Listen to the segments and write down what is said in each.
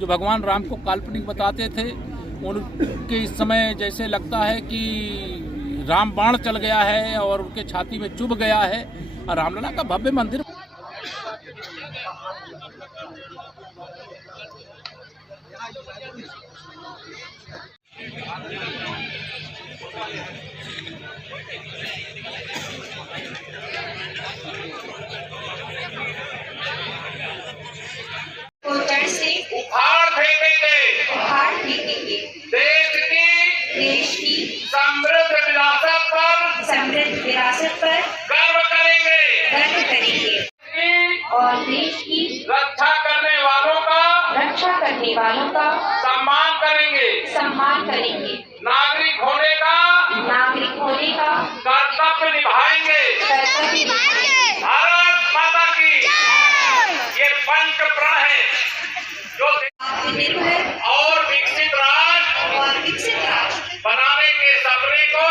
जो भगवान राम को काल्पनिक बताते थे, उनके इस समय जैसे लगता है कि राम बाण चल गया है और उनके छाती में चुभ गया है। और रामलला का भव्य मंदिर उखाड़ फेंकेंगे देश की समृद्ध विरासत पर गर्व करेंगे और देश की रक्षा करने वालों का सम्मान करेंगे। नागरिक होने का कर्तव्य निभाएंगे। भारत माता की ये पंच प्रण है जो आत्मनिर्भर और विकसित राष्ट्र बनाने के सपने को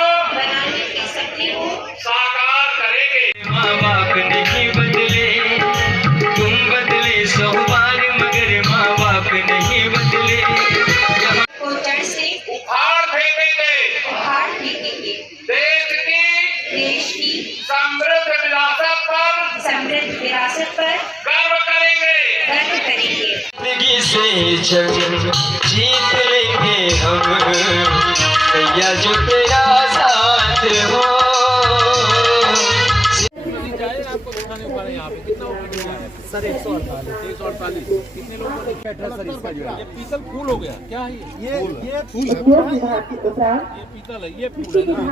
साकार करेंगे। माँ बाप नहीं बदले, तुम बदले सौ बार मगर माँ बाप नहीं बदले। उखाड़ फेंकेंगे देश की समृद्ध विरासत पर गर्व करेंगे। जिंदगी से जंग जीत लेंगे हम, भैया जो तेरा साथ हो। आपको दिखाने को यहाँ पे कितना सर 148 कितने लोग सर इसका जो है ये पीतल फूल हो गया क्या है ये फूल ये पीतल है, ये फूल है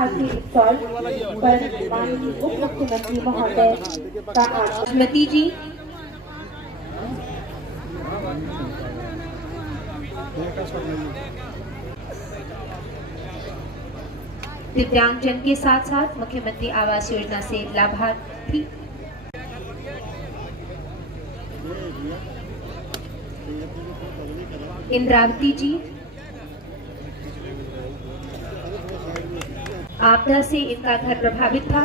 स्मृति जी दिव्यांगजन के साथ साथ मुख्यमंत्री आवास योजना से लाभार्थी इंद्रावती जी, आपदा से इनका घर प्रभावित था।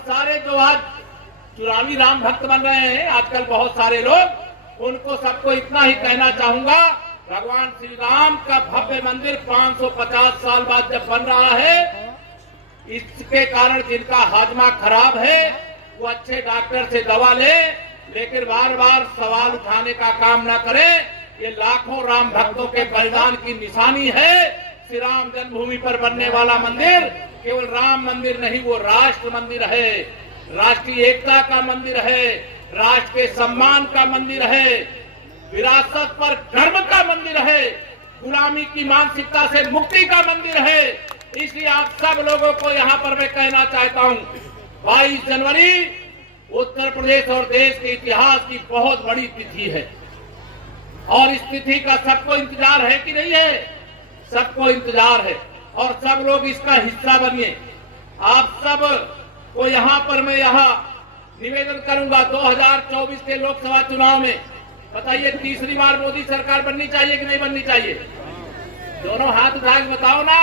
सारे जो आज चुनावी राम भक्त बन रहे हैं आजकल बहुत सारे लोग, उनको सबको इतना ही कहना चाहूंगा, भगवान श्री राम का भव्य मंदिर 550 साल बाद जब बन रहा है, इसके कारण जिनका हाजमा खराब है वो अच्छे डॉक्टर से दवा ले, लेकिन बार बार सवाल उठाने का काम न करे। ये लाखों राम भक्तों के बलिदान की निशानी है। श्री राम जन्मभूमि पर बनने वाला मंदिर केवल राम मंदिर नहीं, वो राष्ट्र मंदिर है, राष्ट्रीय एकता का मंदिर है, राष्ट्र के सम्मान का मंदिर है, विरासत पर गर्व का मंदिर है, गुलामी की मानसिकता से मुक्ति का मंदिर है। इसलिए आप सब लोगों को यहाँ पर मैं कहना चाहता हूँ, 22 जनवरी उत्तर प्रदेश और देश के इतिहास की बहुत बड़ी तिथि है और इस तिथि का सबको इंतजार है कि नहीं है? सबको इंतजार है और सब लोग इसका हिस्सा बनिए। आप सब को यहाँ पर मैं निवेदन करूंगा, 2024 के लोकसभा चुनाव में बताइए तीसरी बार मोदी सरकार बननी चाहिए कि नहीं बननी चाहिए? दोनों हाथ उठा के बताओ ना,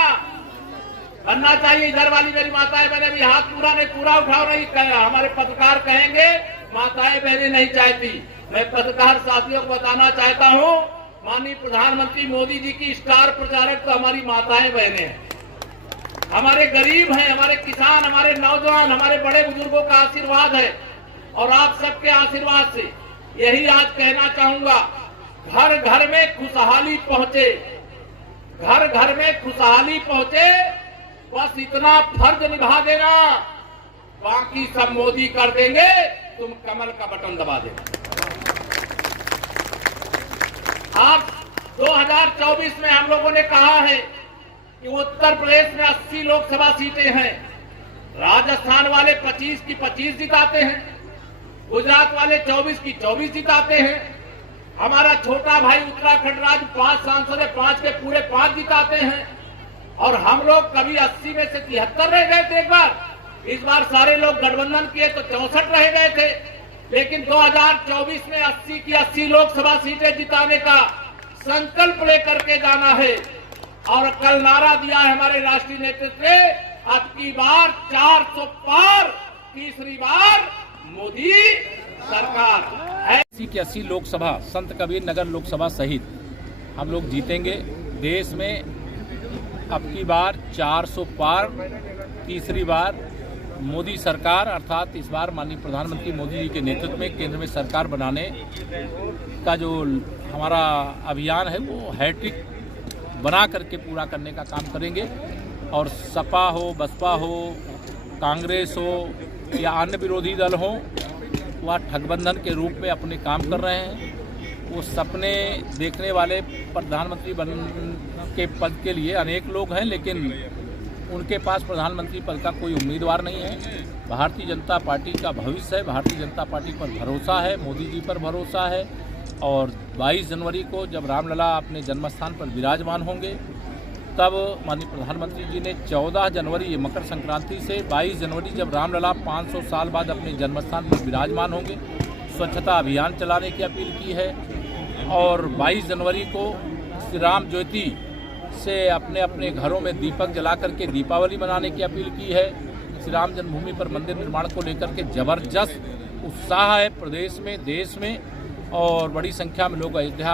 बनना चाहिए। इधर वाली मेरी माताएं बहनें भी हाथ पूरा उठाओ, नहीं कह, हमारे पत्रकार कहेंगे माताएं बहनें नहीं चाहती। मैं पत्रकार साथियों को बताना चाहता हूँ, माननीय प्रधानमंत्री मोदी जी की स्टार प्रचारक तो हमारी माताएं बहनें हैं, हमारे गरीब हैं, हमारे किसान, हमारे नौजवान, हमारे बड़े बुजुर्गों का आशीर्वाद है और आप सबके आशीर्वाद से यही आज कहना चाहूंगा, घर घर में खुशहाली पहुंचे, घर घर में खुशहाली पहुंचे, बस इतना फर्ज निभा देना, बाकी सब मोदी कर देंगे, तुम कमल का बटन दबा देना। आप 2024 में हम लोगों ने कहा है कि उत्तर प्रदेश में 80 लोकसभा सीटें हैं, राजस्थान वाले 25 की 25 जिताते हैं, गुजरात वाले 24 की 24 जिताते हैं, हमारा छोटा भाई उत्तराखंड राज्य 5 सांसद है, 5 के पूरे 5 जिताते हैं और हम लोग कभी 80 में से 73 रह गए थे। एक बार, इस बार सारे लोग गठबंधन किए तो 64 रह गए थे, लेकिन 2024 में 80 की 80 लोकसभा सीटें जिताने का संकल्प लेकर के जाना है। और कल नारा दिया है हमारे राष्ट्रीय नेतृत्व ने, अब की बार 400 पार, तीसरी बार मोदी सरकार है। 80 लोकसभा, संत कबीर नगर लोकसभा सहित हम लोग जीतेंगे। देश में अब की बार 400 पार, तीसरी बार मोदी सरकार, अर्थात इस बार माननीय प्रधानमंत्री मोदी जी के नेतृत्व में केंद्र में सरकार बनाने का जो हमारा अभियान है वो हैट्रिक बना करके पूरा करने का काम करेंगे। और सपा हो, बसपा हो, कांग्रेस हो या अन्य विरोधी दल हो, वह ठगबंधन के रूप में अपने काम कर रहे हैं। वो सपने देखने वाले प्रधानमंत्री बन के पद के लिए अनेक लोग हैं, लेकिन उनके पास प्रधानमंत्री पद का कोई उम्मीदवार नहीं है। भारतीय जनता पार्टी का भविष्य है, भारतीय जनता पार्टी पर भरोसा है, मोदी जी पर भरोसा है। और 22 जनवरी को जब रामलला अपने जन्मस्थान पर विराजमान होंगे, तब माननीय प्रधानमंत्री जी ने 14 जनवरी मकर संक्रांति से 22 जनवरी जब रामलला 500 साल बाद अपने जन्मस्थान पर विराजमान होंगे, स्वच्छता अभियान चलाने की अपील की है। और 22 जनवरी को श्री राम ज्योति से अपने अपने घरों में दीपक जला करके दीपावली मनाने की अपील की है। श्री राम जन्मभूमि पर मंदिर निर्माण को लेकर के जबरदस्त उत्साह है प्रदेश में, देश में, और बड़ी संख्या में लोग अयोध्या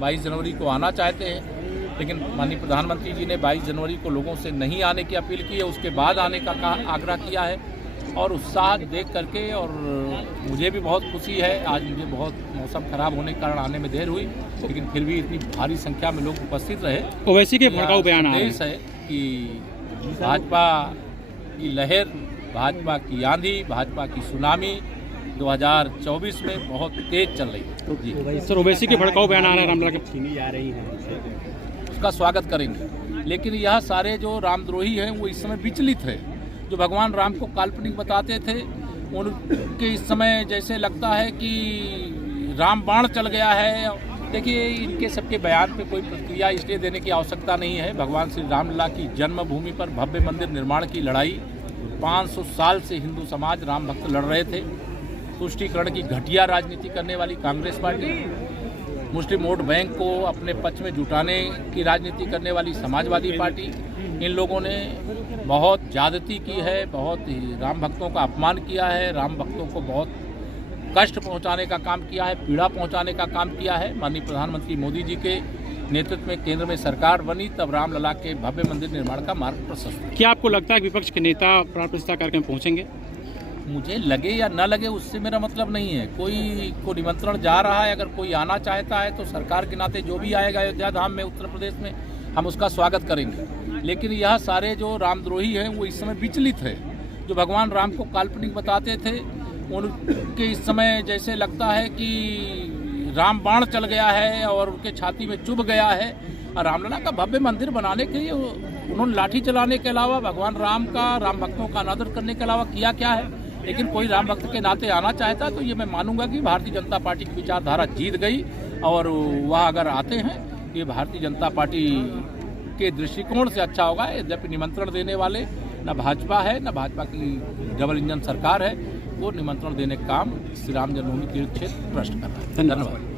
22 जनवरी को आना चाहते हैं। लेकिन माननीय प्रधानमंत्री जी ने 22 जनवरी को लोगों से नहीं आने की अपील की है, उसके बाद आने का आग्रह किया है। और उत्साह देख करके और मुझे भी बहुत खुशी है। आज मुझे बहुत मौसम खराब होने के कारण आने में देर हुई, लेकिन फिर भी इतनी भारी संख्या में लोग उपस्थित रहे। ओवैसी के भड़काऊ बयान आए है कि भाजपा की लहर, भाजपा की आंधी, भाजपा की सुनामी 2024 में बहुत तेज चल रही है। सर, ओवैसी के भड़काऊ बयान आ रहे हैं, रामलला के छीनी जा रही है, उसका स्वागत करेंगे। लेकिन यह सारे जो रामद्रोही हैं वो इस समय विचलित है। जो भगवान राम को काल्पनिक बताते थे, उनके इस समय जैसे लगता है कि राम बाण चल गया है। देखिए, इनके सबके बयान पे कोई प्रतिक्रिया इसलिए देने की आवश्यकता नहीं है। भगवान श्री रामलला की जन्मभूमि पर भव्य मंदिर निर्माण की लड़ाई 500 साल से हिंदू समाज, राम भक्त लड़ रहे थे। तुष्टीकरण की घटिया राजनीति करने वाली कांग्रेस पार्टी, मुस्लिम वोट बैंक को अपने पक्ष में जुटाने की राजनीति करने वाली समाजवादी पार्टी, इन लोगों ने बहुत ज्यादती की है, बहुत ही राम भक्तों का अपमान किया है, राम भक्तों को बहुत कष्ट पहुंचाने का काम किया है, पीड़ा पहुंचाने का काम किया है। माननीय प्रधानमंत्री मोदी जी के नेतृत्व में केंद्र में सरकार बनी, तब रामलला के भव्य मंदिर निर्माण का मार्ग प्रशस्त है। क्या आपको लगता है कि विपक्ष के नेता प्राण प्रतिष्ठा कार्यक्रम पहुंचेंगे? मुझे लगे या न लगे उससे मेरा मतलब नहीं है। कोई को निमंत्रण जा रहा है, अगर कोई आना चाहता है तो सरकार के नाते जो भी आएगा अयोध्या धाम में, उत्तर प्रदेश में, हम उसका स्वागत करेंगे। लेकिन यह सारे जो रामद्रोही हैं वो इस समय विचलित है। जो भगवान राम को काल्पनिक बताते थे, उनके इस समय जैसे लगता है कि राम बाण चल गया है और उनके छाती में चुभ गया है। और रामलला का भव्य मंदिर बनाने के लिए उन्होंने लाठी चलाने के अलावा, भगवान राम का, राम भक्तों का अनादर करने के अलावा किया क्या है? लेकिन कोई राम भक्त के नाते आना चाहता है तो ये मैं मानूंगा कि भारतीय जनता पार्टी की विचारधारा जीत गई। और वह अगर आते हैं, ये भारतीय जनता पार्टी के दृष्टिकोण से अच्छा होगा। यद्यपि निमंत्रण देने वाले न भाजपा है, न भाजपा की डबल इंजन सरकार है, वो निमंत्रण देने का काम श्री राम जन्मभूमि तीर्थ क्षेत्र भ्रष्ट कर रहा है। धन्यवाद।